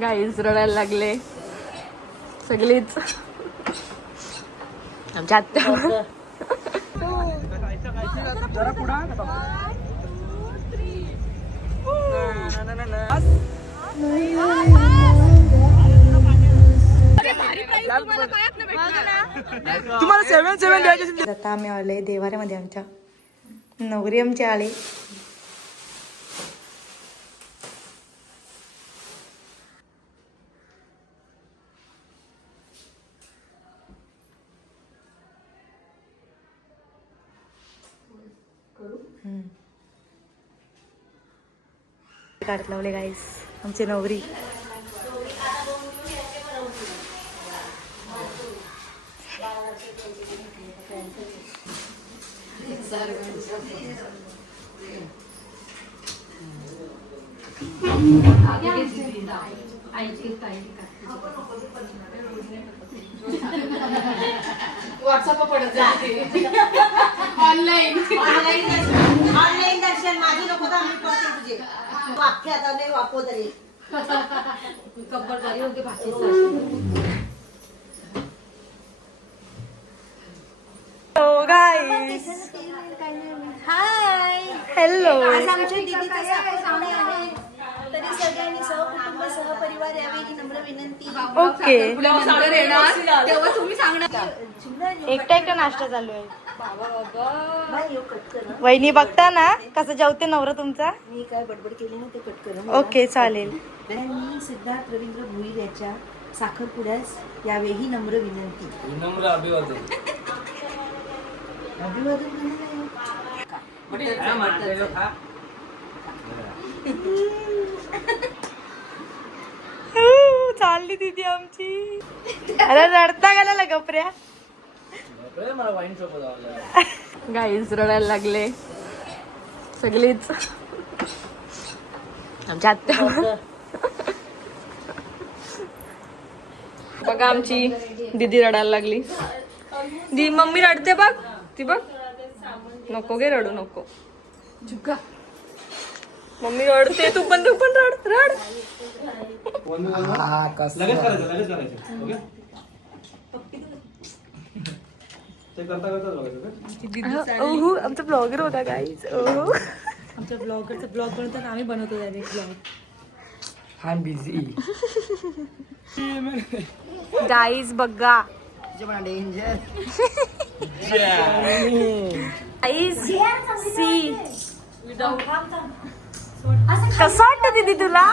Guys रडायला लागले सगळीच. आमच्या आत्या तुम्हाला 7-7 द्यायचे. आता आम्ही आले देवाऱ्यामध्ये, आमच्या नवरी आमचे आले. काढत लावले गाईस आमचे नवरी. व्हॉट्सअप पडत जाते ऑनलाईन दर्शन माझी नको तर आम्ही पडते तुझे वाक्यात आले वापो तरी कंपल्सरी होते भाषेत. हॅलो गाईस, हाय, हॅलो. आज आमच्या दीदीचा साखरपुडा आहे, तरी सगळ्यांनी सहकुटुंब सहपरिवार यावे ही नम्र विनंती. ओके, तेव्हा तुम्ही सांगणार. एकटा एकटा नाश्ता चालू आहे. बाई, ह्यो कट कर हं. वहिनी बघता ना कसं जेवते नवरा तुमचा. मी काय बडबड केली ना ते कट कर हं. ओके चालेल. आणि मी सिद्धार्थ रवींद्र भुईर याच्या साखरपुड्यास यावे ही नम्र विनंती. विनम्र अभिवादन. अभिवादन केलं चालली दीदी आमची. अरे रडता गेला गपऱ्या. मला वाईन सोबत गाईज रडायला लागले सगळीच. आमच्या आत्या बघा आमची दीदी रडायला लागली. दी मम्मी रडते बघ, ती बघ. नको गे रडू नको. चुका मम्मी रडते, तू पण रड रड. लगेच करायचं. ओके, ते करता बघायचं. ओहो आमचा ब्लॉगर होता गाईज. ओहो आमच्या ब्लॉगरचा ब्लॉग बनवताना आम्ही बनवतो direct blog. I am busy. Guys बघा डेंजर. गाईज सी कसं वाटतं दीदी तुला.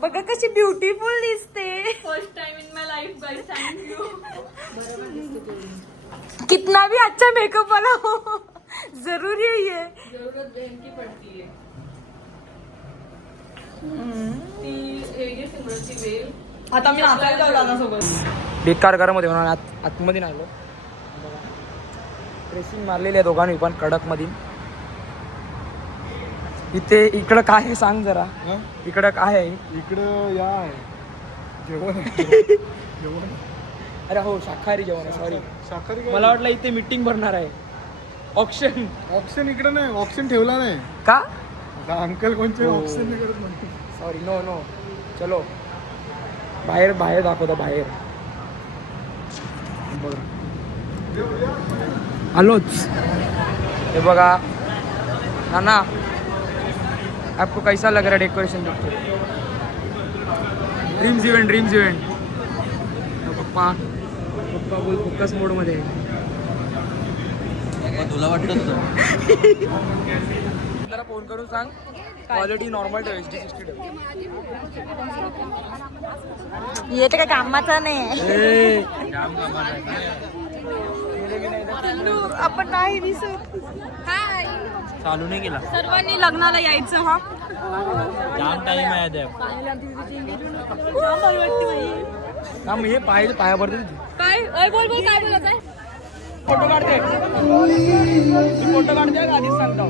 बघा कशी ब्युटिफुल दिसते. First time in my life guys, thank you. कितना भी अच्छा मेकअप वाला हो जरूरी है ये. जरूरत बहन की पड़ती है. ती हे सिमरनची वेल. आता मी नाचायला जाऊ दादासोबत. बेकार गरम होते म्हणून आतमध्ये नाही आलो. ड्रेसिंग मारलेली आहे दोघांनी पण कडक मध्ये. इथे इकडं काय आहे सांग जरा. इकडं काय आहे. इकडं या आहे जेवण जेवण. अरे हो शाकाहारी जेवण आहे. सॉरी, शाकाहारी. मला वाटलं इथे मीटिंग भरणार आहे. ऑप्शन ऑप्शन इकडं नाही, ऑप्शन ठेवला नाही का. आता अंकल कोणते ऑप्शन नाही करत नाही. Sorry, no no. चलो बाहेर बाहेर दाखवतो बाहेर. आलोच. हे बघा नाना, आपको कैसा लग रहा है डेकोरेशन देख के. Dreams event. पप्पा बोल फोकस मोड मध्ये. तुला वाटतं जरा फोन करून सांग क्वालिटी नॉर्मल ठेव, HD60 ठेव. ये तर काय कामाचा नाही. आपण नाही दिसत. हाय, चालू नाही केला. सर्वांनी लग्नाला यायचं हा. जाम टाइम आहे द्या. हे पाया पडते. काय बोल काय बोलत आहे. फोटो काढते आधीच सांगतो.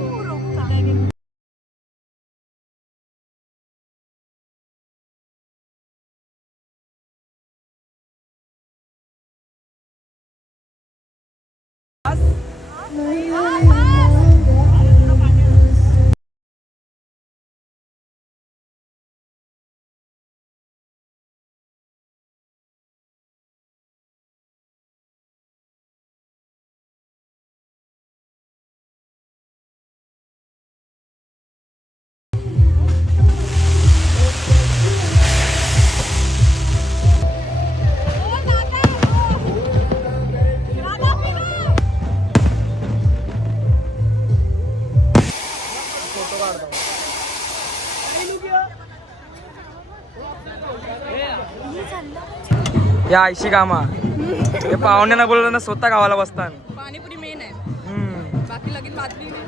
या आयशी कामा हे पाहुण्यांना बोलवलं ना स्वतः गावाला बसतात. पाणीपुरी मेन आहे, हम्म. बाकी लगीन बातमी नाही.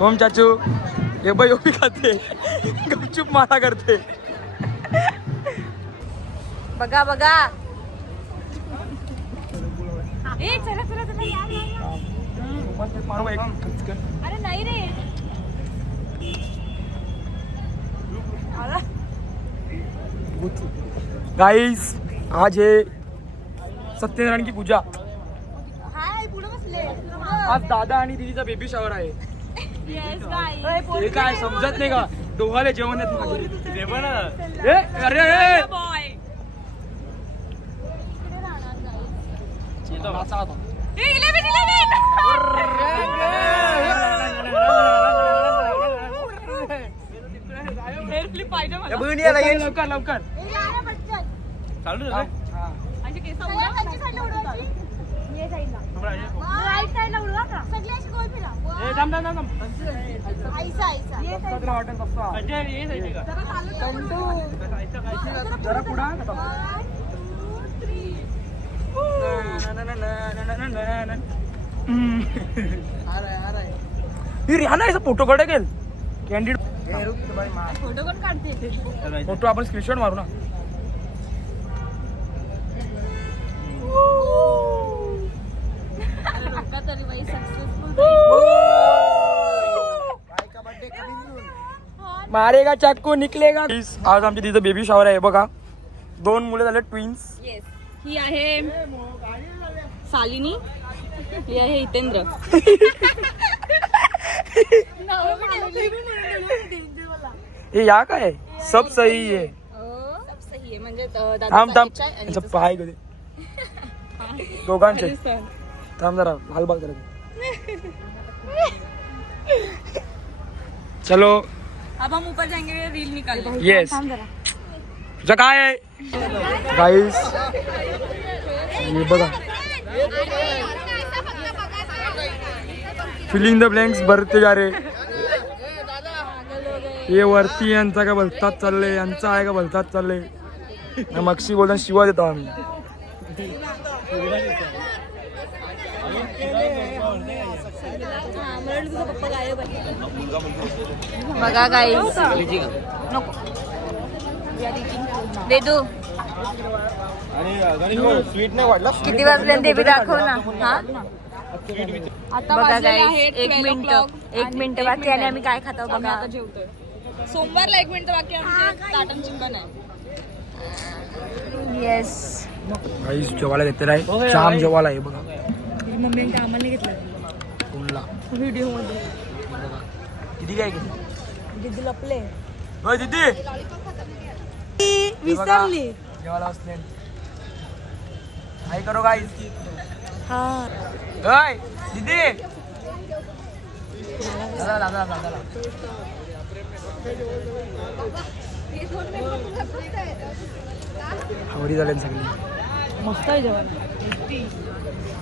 ओम चाचू हे बाई उभी खाते गपचूप मारा करते. बघा बघा. अरे नाही रे. गाइस आज है सत्यनारायण की पूजा. आज दादा आणि दीदीचा बेबी शॉवर आहे. हे काय समजत नाही का दोघाले जेवण येत नाही. अरे अरे लवकर लवकर चालू जरा पुढा रिहाना याचा फोटो काढा गेल कॅन्डिड फोटो कोण काढते? फोटो आपण स्क्रीनशॉट मारू ना. तरी बाई सक्सेसफुल. मारेगा चाकू निकलेगा. आज आमच्या तिथं बेबी शॉवर आहे बघा. 2 मुलं झाले ट्विन्स. ही आहे सालिनी, ही आहे हितेंद्र. हे या काय सब सही आहे. सब सही आहे म्हणजे थांब थांब यांचं पाय कधी दोघांचे थांब जरा लालबाग जरा. चलो अब हम ऊपर जाएंगे, रील निकालने. येस तुझं काय आहे गाईस हे बघा. फिलिंग द ब्लँक्स भरते जा रे. हे वरती यांचा का भलतात चाललंय, यांचा आहे का भलतात चाललंय. मक्षी बोलताना शिवा देतो आम्ही. बघा गाईस. नको दे दू. किती वाजले ते बी दाखव ना. हा आता बघा वाजलेले गाईस आहेत 1 मिनिट बाकी आणि आम्ही काय खातो आम्ही बघा. आता जेवतोय. सोमवारला 1 मिनिट बाकी आमचे ताटण चिकन आहे. येस. गाईस जेवायला घेतलेला आहे. जाम जेवायला आहे बघा. मम्मीने ते आम्हाला घेतलं फुलला व्हिडिओ मध्ये. किती काय किती दीदी लपले. होय दीदी विसरली. जेवायला बसले. हाय करो गाईस. हा होय दीदी दादा दादा दादा आवडी झाले सगळी. मस्त आहे जेवण.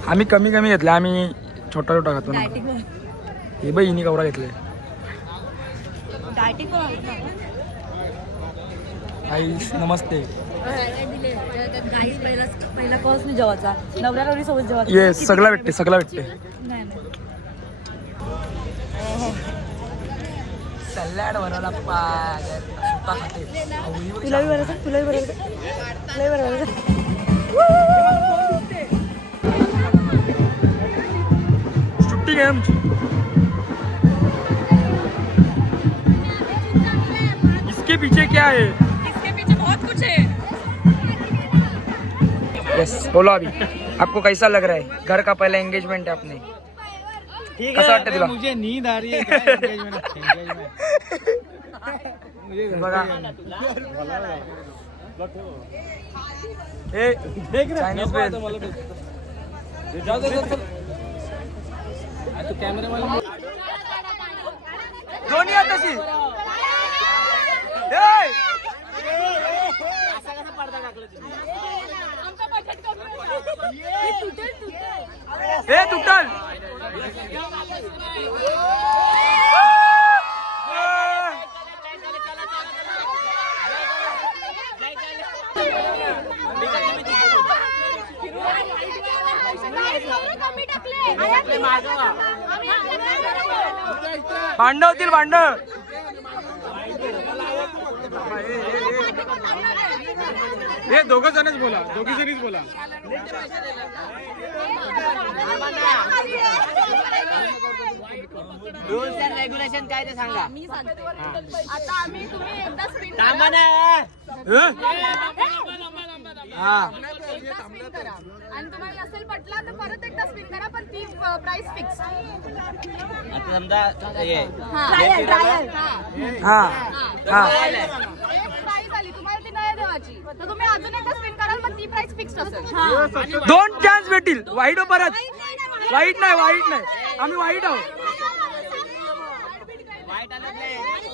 आम्ही कमी कमी घेतले. आम्ही छोटा छोटा खातो ना. हे बाई हिनी कवरा घेतले. गाईस नमस्ते. गाईस पहिला कॉस नाही जेवायचा. नवऱ्या नवरी सोबत जेवायचा. येस सगळा भेटते सगळा भेटते. नाही नाही. सॅलड बनवला स्वतः खाते. तुलाही बरं तुलाही बरं तुलाही बरं. छुट्टी आहे आमची. इसके पीछे क्या है? इसके पीछे बहुत कुछ है. यस बोलो अभी आपको कैसा लग रहा है? घर का पहला एंगेजमेंट है अपने. कसं वाटतं तुला? मुझे नींद आ रही है. क्या engagement? बघा हे चायनीज बेल. दोन्ही आहेत तशी. हे तुटल. भांड होतील भांड. हे दोघ जणच बोला, दोघी जणीच बोला. रूल्स अँड रेग्युलेशन काय ते सांगा. आता आम्ही तुम्ही एकदा स्पिन थांबा ना. हा आणि तुम्हाला नसेल पटला तर परत एकदा स्पिन करा पण ती प्राइस फिक्स. आता समजा हे ट्रायल ट्रायल हा हा एक प्राइस आली तुम्हाला ती नाही देवाची तर तुम्ही अजून एकदा स्पिन कराल मग ती प्राइस फिक्स असेल. 2 चान्स भेटतील. वाईट हो परत. वाईट नाही वाईट नाही, आम्ही वाईट आहोत.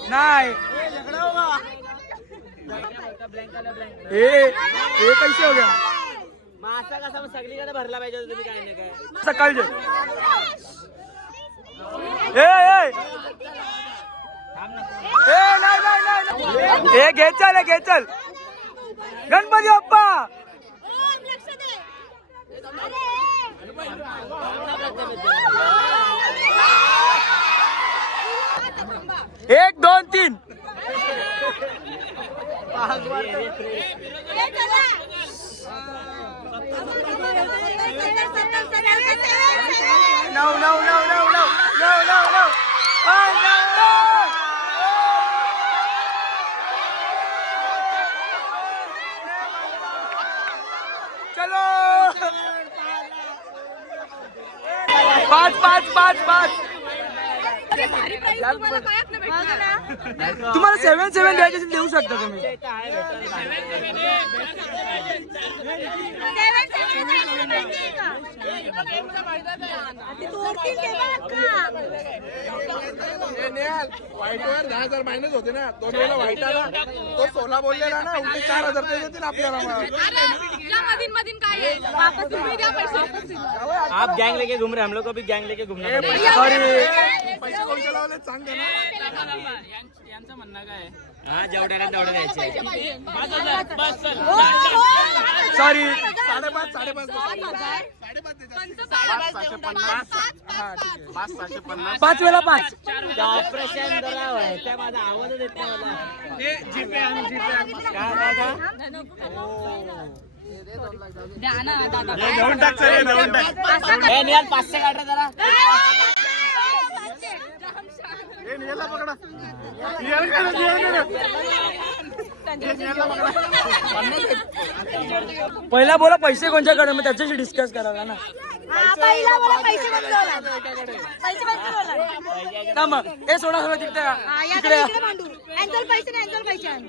नाही हे कैसे हो गया. मासा कसा मग सगळीकडे भरला पाहिजे तुम्ही काय नाही काय. सकाळचे हे घे चल, हे घे चल. गणपती बाप्पा. एक दोन तीन. No, no, no, no, no, no, no, no. Oh, no, no. चलो. 5 5 5 5. तुम्हाला 7-7 द्यायचे असेल देऊ शकता तुम्ही. व्हाईटवर 10,000 मायनस होते ना. 2 वेळा व्हाईट आला तो 16 बोललेला ना. उलटे 4,000 देतील आपल्याला. आप गैंग लेके घूम रहे, हम लोग को भी गैंग लेके घूमना पड़ेगा. पैसे कोणत्या लावले सांग ना. यांचं म्हणणं काय. हा जेवढ्याला तेवढं द्यायचे. सॉरी. 5.5 5 वेळा 5. ऑपरेशन जरा व्हायचं माझा आवाजच येत नाही मला. हे निहाल 500 काढ रे जरा. पहिला बोला पैसे कोणच्याकडे, मग त्याच्याशी डिस्कस करायला ना. पहिला बोला पैसे पण बोला. पैसे पण बोला. ना मग हे सोडा सोडा तिकडे तिकडे. एंजल पैसे नाही, एंजल पैसे आण.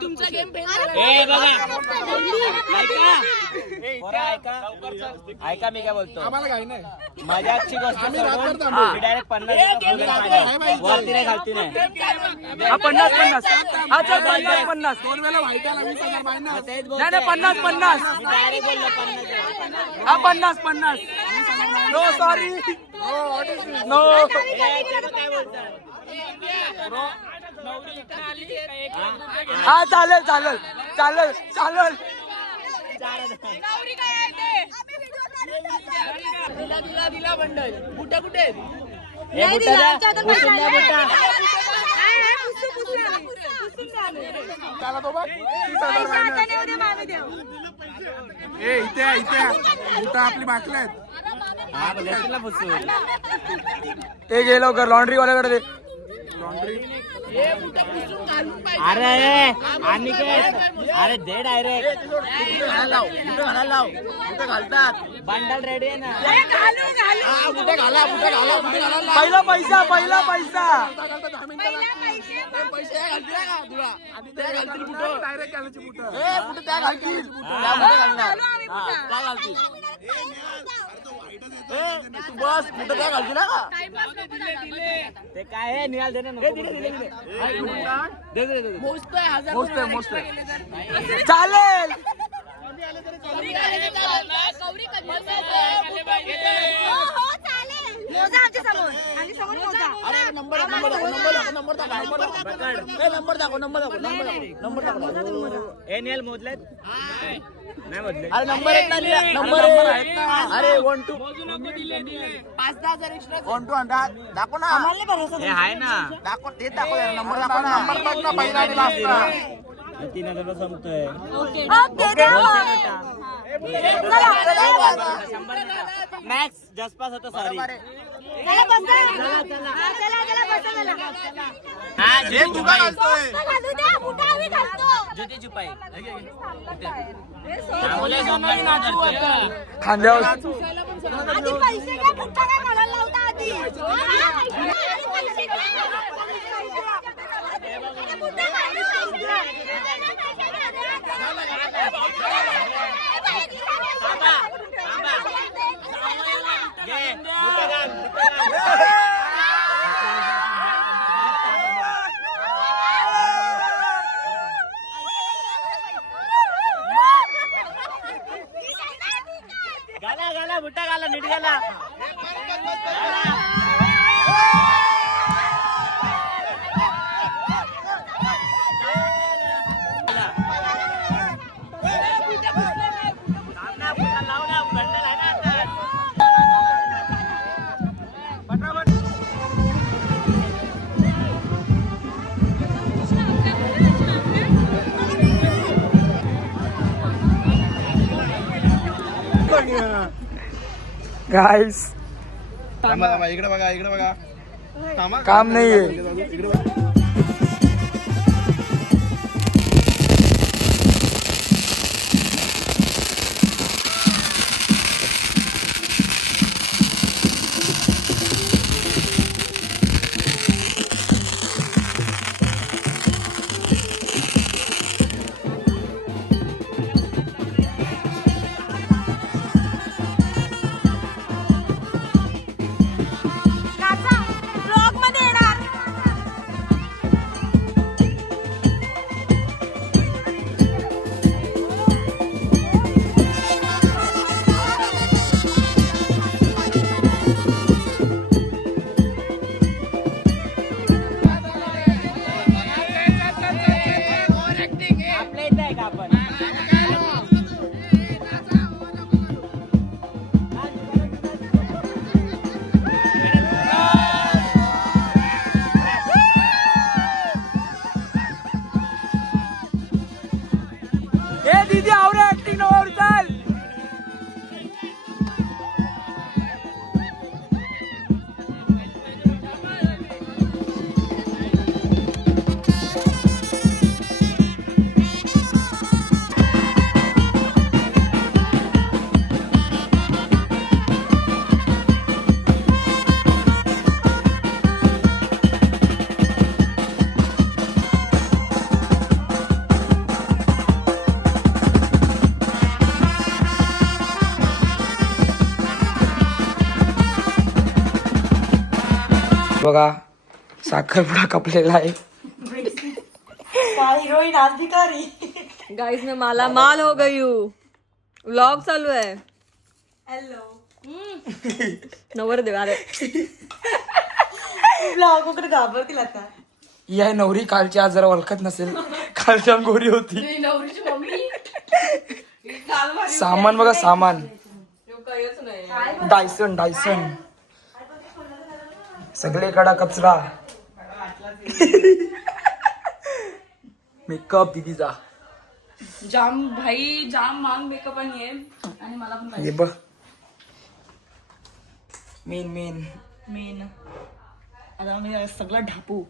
तुमचा गेम हे बघा ऐका मी काय बोलतो. आम्हाला काही नाही. मजाकची गोष्ट डायरेक्ट 50 वरती नाही खालती नाही. हा 50-50. हा चल 50-50. 2 वेळा व्हाईट आला 20,000 मायनस. नाही नाही 50-50. डायरेक्ट बोललो 50. हा 50-50. No sorry no. काय बोलतात. हा चालेल चालेल चालेल चालेल. हे बुट्टा द्या. उचलून द्या बुट्टा. त्याला तो बघ 30,000 मायनस. इथे बुटा आपली बाकल्या आहेत. हा देतील ना पुसून. हे घे लवकर लॉन्ड्री वाल्याकडे दे. अरे आणि काय अरे दे डायरेक्ट. घालतात बंडल रेडी आहे ना. पहिला पैसा पहिला पैसा. डायरेक्ट घालायची बुटं. ते काय आहे निघाल दे ना. मोजतोय चालेल. मोजा आमच्या समोर आणि समोर मोजा. नंबर अरे नंबर आहेत ना लिहा. नंबर आहेत ना. अरे 1 2 5-10 जर एक्स्ट्रा 1 2 दाखव ना. हे आहे ना. दाखव ते दाखव नंबर दाखव ना. नंबर बघ ना पहिला आणि लास्टचा. 3000 संपतोय. मॅक्स जस्ट पास होतो सॉरी. हे तुका घालतोय. ज्योती चुपाई खांद्यावर गाला गाला बुट्टा गाला नीट गाला. गाईस इकडे बघा इकडे बघा. थांबा. काम नाहीये. इकडे बघा. आपल्या इथं आहे का आपण ए दीदी आवरे ऍक्टिंग नवर चाल. बघा साखरपुडा कपलेला आहे. हिरोईन अधिकारी. गाइस मैं माला माल हो गई हूँ. व्लॉग चालू है. हॅलो. नवरदेव अरे ब्लॉग वगैरे घाबरतील आता. या नवरी कालची आज जरा ओळखत नसेल. कालच्या गोरी होती. सामान बघा सामान. डायसन डायसन सगळीकडा कचरा. मेकअप दीदीचा जाम भाई जाम मांग मेकअप आणि मला पण हे बघ मेन मेन मेन आता मी सगळं ढापू.